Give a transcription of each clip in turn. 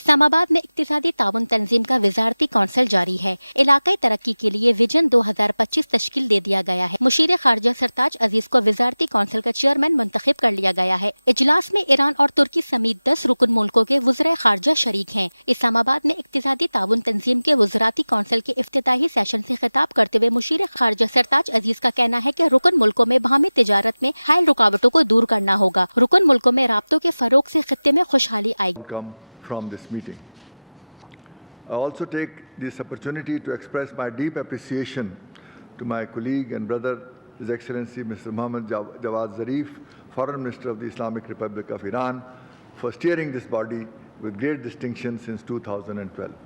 इस्लामाबाद में इक्तिसादी ताउन तंजीम का वजारती कौंसिल जारी है। इलाकाई तरक्की के लिए विजन 2025 तश्कील दे दिया गया है। मुशीर खारजा सरताज अजीज को वजारती कौंसिल का चेयरमैन मुंतखब कर लिया गया है। इजलास में ईरान और तुर्की समेत 10 रुकन मुल्कों के वज़राए खारजा शरीक हैं। इस्लामाबाद में इक्तिसादी ताउन तंजीम के वज़राती कौंसिल के इफ्तिताही सेशन से खिताब करते हुए मुशीर खारजा सरताज अजीज का कहना है कि रुकन मुल्कों में बाहमी तिजारत में हायल रुकावटों को दूर करना होगा। रुकन मुल्कों में राब्तों के फरोग से खित्ते में खुशहाली आएगी। From this meeting. I also take this opportunity to express my deep appreciation to my colleague and brother, His Excellency Mr. Mohammad Javad Zarif, Foreign Minister of the Islamic Republic of Iran, for steering this body with great distinction since 2012.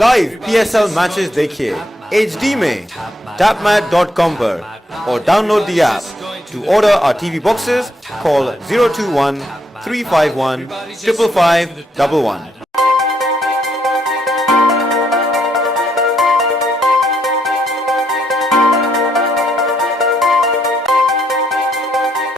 Live PSL matches देखिए HD में tapmat.com पर और download the app. To order our TV boxes, call 021 351 55511.